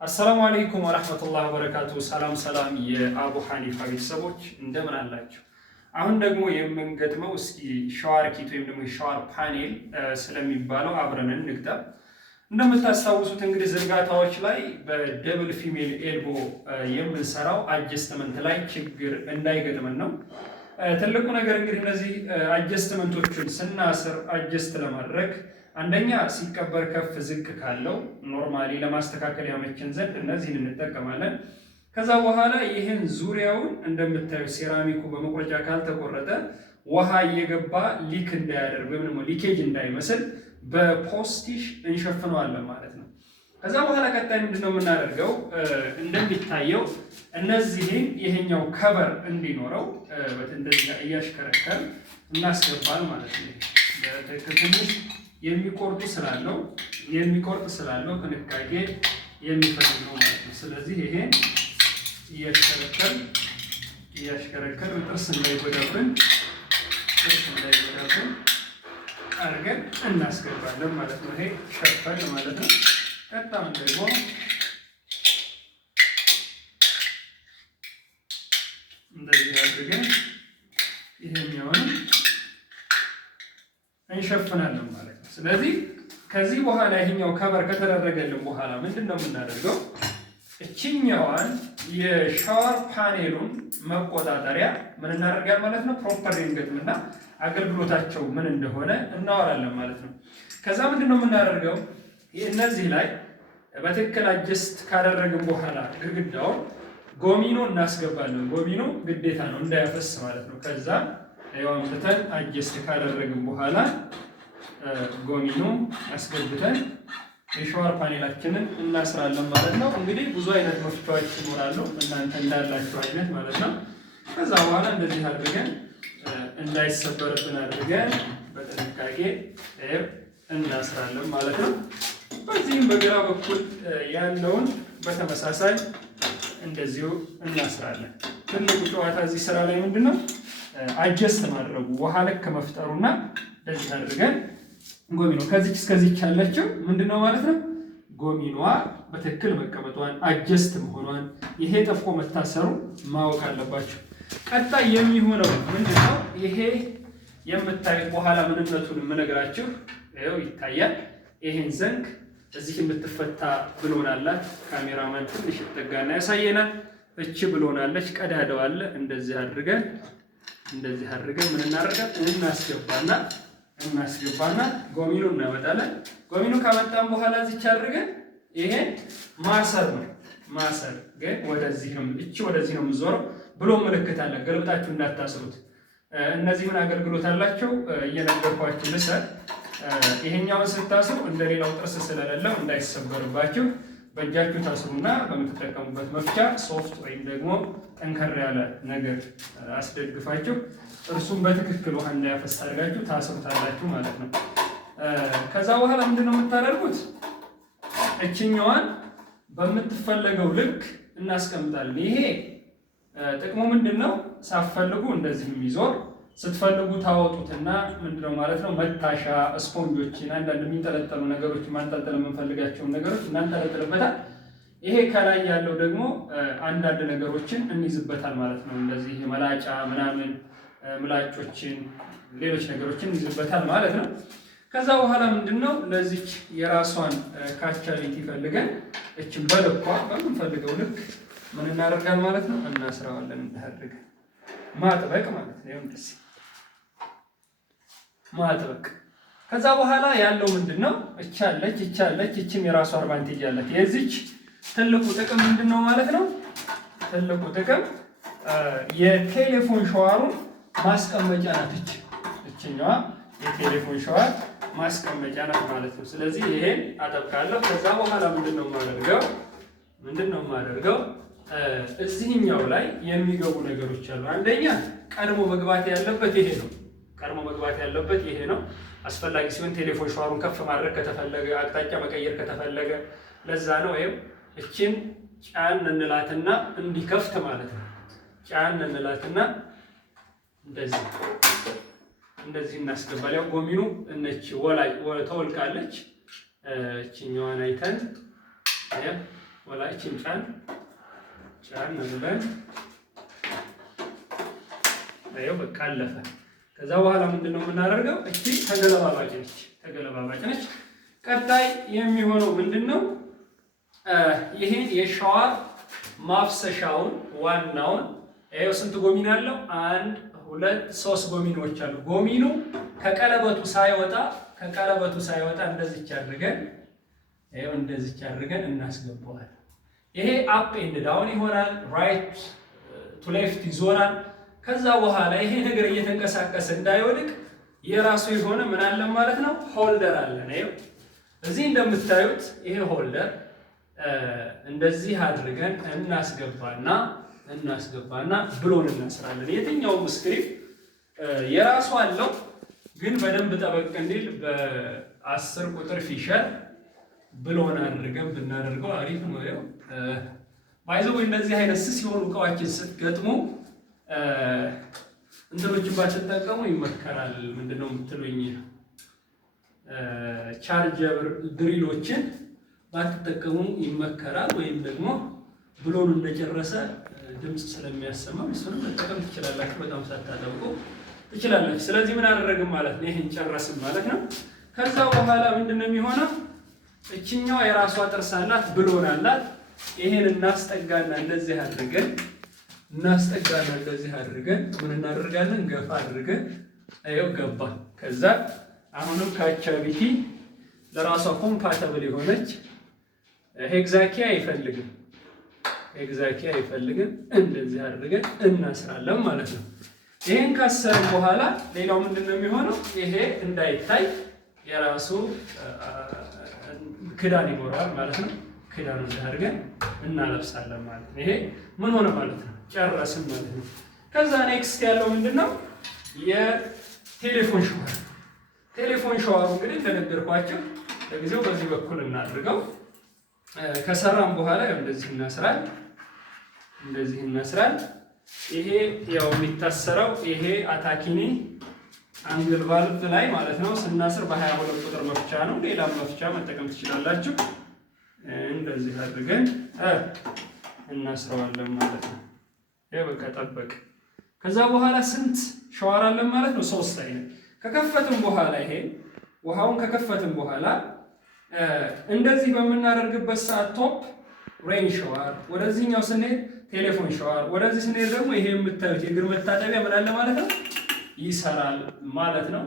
አሰላሙ አለይኩም ወራህመቱላሂ ወበረካቱ። ሰላም የአቡ ሐኒፋ ቤተሰቦች እንደምን አላችሁ? አሁን ደግሞ የምንገጥመው እስኪ ሻወር ኪት ወይም ደግሞ ሻወር ፓኔል ስለሚባለው አብረን እንግጠም። እንደምታስታውሱት እንግዲህ ዝርጋታዎች ላይ በደብል ፊሜል ኤልቦ የምንሰራው አጀስትመንት ላይ ችግር እንዳይገጥመን ነው። ትልቁ ነገር እንግዲህ እነዚህ አጀስትመንቶችን ስናስር አጀስት ለማድረግ አንደኛ ሲቀበር ከፍ ዝቅ ካለው ኖርማሊ ለማስተካከል ያመችን ዘንድ እነዚህን እንጠቀማለን። ከዛ በኋላ ይህን ዙሪያውን እንደምታዩ ሴራሚኩ በመቁረጫ ካልተቆረጠ ውሃ እየገባ ሊክ እንዳያደርግ ወይም ደግሞ ሊኬጅ እንዳይመስል በፖስቲሽ እንሸፍነዋለን ማለት ነው። ከዛ በኋላ ቀጣይ ምንድነው የምናደርገው? እንደሚታየው እነዚህን ይሄኛው ከቨር እንዲኖረው እንደዚህ እያሽከረከር እናስገባል ማለት ነው። ትንሽ የሚቆርጥ ስላለው ጥንቃቄ የሚፈልግ ነው ማለት ነው። ስለዚህ ይሄን እያሽከረከር ጥርስ እንዳይጎዳብን አድርገን እናስገባለን ማለት ነው። ይሄ ሸፈን ማለት ነው። ቀጣውን ደግሞ እንደዚህ አድርገን ይሄኛውን እንሸፍናለን ማለት ነው። ስለዚህ ከዚህ በኋላ ይሄኛው ከቨር ከተደረገልን በኋላ ምንድነው የምናደርገው? እችኛዋን የሻወር ፓኔሉን መቆጣጠሪያ ምን እናደርጋለን ማለት ነው። ፕሮፐር እንገጥምና አገልግሎታቸው ምን እንደሆነ እናወራለን ማለት ነው። ከዛ ምንድነው የምናደርገው? እነዚህ ላይ በትክክል አጀስት ካደረግን በኋላ ግድግዳውን ጎሚኖ እናስገባለን። ጎሚኖ ግዴታ ነው እንዳያፈስ ማለት ነው። ከዛ ያወምተን አጀስት ካደረግን በኋላ ጎሚኖ አስገብተን የሻወር ፓኔላችንን እናስራለን ማለት ነው። እንግዲህ ብዙ አይነት መፍቻዎች ይኖራሉ እናንተ እንዳላችሁ አይነት ማለት ነው። ከዛ በኋላ እንደዚህ አድርገን እንዳይሰበርብን አድርገን በጥንቃቄ እናስራለን ማለት ነው። በዚህም በግራ በኩል ያለውን በተመሳሳይ እንደዚሁ እናስራለን። ትልቁ ጨዋታ እዚህ ስራ ላይ ምንድነው? አጀስት ማድረጉ ውሃ ልክ መፍጠሩና እንደዚህ አድርገን ጎሚኖ ከዚች እስከዚች ያለችው ምንድነው ማለት ነው። ጎሚኖዋ በትክክል መቀመጧን አጀስት መሆኗን ይሄ ጠፍቆ መታሰሩ ማወቅ አለባቸው። ቀጣይ የሚሆነው ምንድነው? ይሄ የምታዩት በኋላ ምንነቱን የምነግራችሁ ይኸው ይታያል። ይሄን ዘንግ እዚህ የምትፈታ ብሎናላት። ካሜራማን ትንሽ ተጠጋና ያሳየናል። እቺ ብሎናለች፣ ቀዳዳው አለ። እንደዚህ አድርገን ምን እናደርጋለን? እናስገባና ጎሚኖ እናመጣለን። ጎሚኖ ካመጣን በኋላ እዚች አድርገን ይሄን ማሰር ነው። ማሰር ግን ወደዚህ ነው የምዞረው ብሎ ምልክት አለ። ገልብጣችሁ እንዳታስሩት። እነዚህ ምን አገልግሎት አላቸው እየነገርኳችሁ ልሰር። ይሄኛውን ስታስሩ እንደሌላው ጥርስ ስለሌለው እንዳይሰበርባችሁ በእጃችሁ ታስሩና በምትጠቀሙበት መፍቻ ሶፍት ወይም ደግሞ ጠንከር ያለ ነገር አስደግፋችሁ ጥርሱን በትክክል ውሃ እንዳያፈስ አድርጋችሁ ታስሩታላችሁ ማለት ነው። ከዛ በኋላ ምንድነው የምታደርጉት? እችኛዋን በምትፈለገው ልክ እናስቀምጣለን። ይሄ ጥቅሙ ምንድነው? ሳትፈልጉ እንደዚህ የሚዞር ስትፈልጉ ታወጡትና ምንድነው ማለት ነው መታሻ ስፖንጆችን አንዳንድ የሚንጠለጠሉ ነገሮች ማንጠልጠል የምንፈልጋቸውን ነገሮች እናንጠለጥልበታል። ይሄ ከላይ ያለው ደግሞ አንዳንድ ነገሮችን እንይዝበታል ማለት ነው። እንደዚህ መላጫ ምናምን ምላጮችን ሌሎች ነገሮችን እንይዝበታል ማለት ነው። ከዛ በኋላ ምንድነው ለዚች የራሷን ካቻሊቲ ፈልገን እችን በልኳ በምንፈልገው ልክ ምን እናደርጋለን ማለት ነው እናስራዋለን። እንዳደርገን ማጥበቅ ማለት ነው። እንደዚህ ማጥበቅ። ከዛ በኋላ ያለው ምንድነው? እቻለች እቺም የራሷ አድቫንቴጅ አላት። የዚች ትልቁ ጥቅም ምንድነው ማለት ነው? ትልቁ ጥቅም የቴሌፎን ሻወሩን ማስቀመጫ ናት። እችኛዋ የቴሌፎን ሻወር ማስቀመጫ ናት ማለት ነው። ስለዚህ ይሄን አጠብቃለሁ። ከዛ በኋላ ምንድነው የማደርገው? እዚህኛው ላይ የሚገቡ ነገሮች አሉ። አንደኛ ቀድሞ መግባት ያለበት ይሄ ነው። አስፈላጊ ሲሆን ቴሌፎን ሻወሩን ከፍ ማድረግ ከተፈለገ አቅጣጫ መቀየር ከተፈለገ ለዛ ነው። ወይም እቺን ጫን እንላትና እንዲከፍት ማለት ነው። ጫን እንላትና እንደዚህ እናስገባለን። ያው ጎሚኑ ተወልቃለች። እቺኛዋን አይተን ወላይችን ጫን ብለን አየው በቃ አለፈ። ከዛ በኋላ ምንድነው የምናደርገው? እቺ ተገለባባጭ ነች። ቀጣይ የሚሆነው ምንድነው? ይሄን የሻወር ማፍሰሻውን ዋናውን ይሄው ስንት ጎሚን አለው? 1 2 3 ጎሚኖች አሉ። ጎሚኑ ከቀለበቱ ሳይወጣ እንደዚች አድርገን እናስገባዋለን። ይሄ አፕ ኤንድ ዳውን ይሆናል። ራይት ቱ ሌፍት ይዞራል። ከዛ በኋላ ይሄ ነገር እየተንቀሳቀሰ እንዳይወድቅ የራሱ የሆነ ምን አለ ማለት ነው? ሆልደር አለ ነው። እዚህ እንደምታዩት ይሄ ሆልደር እንደዚህ አድርገን እናስገባና ብሎን እናስራለን። የትኛውም ስክሪፕት የራሱ አለው፣ ግን በደንብ ጠበቅ እንዲል በ10 ቁጥር ፊሸር ብሎን አድርገን ብናደርገው አሪፍ ነው። ያው ባይዘው እንደዚህ አይነት ስስ የሆኑ እቃዎችን ስትገጥሙ እንትኖችን ባትጠቀሙ ይመከራል። ምንድነው የምትሉኝ? ቻርጀር ድሪሎችን ባትጠቀሙ ይመከራል። ወይም ደግሞ ብሎን እንደጨረሰ ድምጽ ስለሚያሰማ እሱንም መጠቀም ትችላላችሁ። በጣም ሳታጠብቁ ትችላላችሁ። ስለዚህ ምን አደረግን ማለት ነው? ይሄን ጨረስን ማለት ነው። ከዛ በኋላ ምንድነው የሚሆነው? እቺኛው የራሷ ጥርስ አላት፣ ብሎን አላት። ይሄን እናስጠጋና እንደዚህ አድርገን ምን እናደርጋለን? ገፋ አድርገን አይው ገባ። ከዛ አሁንም ካቻቢቲ ለራሷ ኮምፓቲብል የሆነች ሄግዛኪ አይፈልግም። እንደዚህ አድርገን እናስራለን ማለት ነው። ይሄን ካሰርን በኋላ ሌላው ምንድነው የሚሆነው? ይሄ እንዳይታይ የራሱ ክዳን ይኖረዋል ማለት ነው። ክዳኑ አድርገን እናለብሳለን ማለት ነው። ይሄ ምን ሆነ ማለት ነው? ጨረስን ማለት ነው። ከዛ ኔክስት ያለው ምንድነው? የቴሌፎን ሻወር። ቴሌፎን ሻወሩ እንግዲህ እንደነገርኳችሁ ለጊዜው በዚህ በኩል እናድርገው። ከሰራም በኋላ እንደዚህ እናስራል። ይሄ ያው የሚታሰረው ይሄ አታኪኒ አንግል ቫልቭ ላይ ማለት ነው። ስናስር በ22 ቁጥር መፍቻ ነው። ሌላም መፍቻ መጠቀም ትችላላችሁ። እንደዚህ አድርገን እናስረዋለን ማለት ነው። ይሄ በቃ ጠበቅ። ከዛ በኋላ ስንት ሻወር አለን ማለት ነው? 3 አይነት። ከከፈትን በኋላ ይሄ ውሃውን ከከፈትን በኋላ እንደዚህ በምናደርግበት ሰዓት ቶፕ ሬን ሻወር፣ ወደዚህኛው ስንሄድ ቴሌፎን ሻወር፣ ወደዚህ ስንሄድ ደግሞ ይሄ የምታዩት የእግር መታጠቢያ ምን አለ ማለት ነው? ይሰራል ማለት ነው።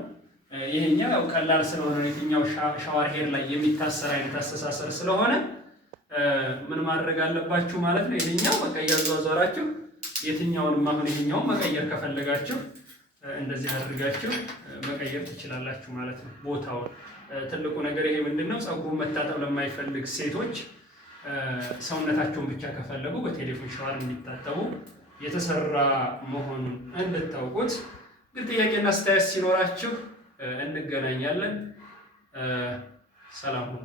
ይሄኛው ያው ቀላል ስለሆነ የትኛው ሻወር ሄድ ላይ የሚታሰር አይነት አስተሳሰር ስለሆነ ምን ማድረግ አለባችሁ ማለት ነው? ይሄኛው በቃ እያዟዟራችሁ የትኛውንም አሁን ይሄኛው መቀየር ከፈለጋችሁ እንደዚህ አድርጋችሁ መቀየር ትችላላችሁ ማለት ነው ቦታውን። ትልቁ ነገር ይሄ ምንድነው? ፀጉሩን መታጠብ ለማይፈልግ ሴቶች ሰውነታቸውን ብቻ ከፈለጉ በቴሌፎን ሻወር እንዲታጠቡ የተሰራ መሆኑን እንድታውቁት። ግን ጥያቄና አስተያየት ሲኖራችሁ እንገናኛለን። ሰላም ሁኑ።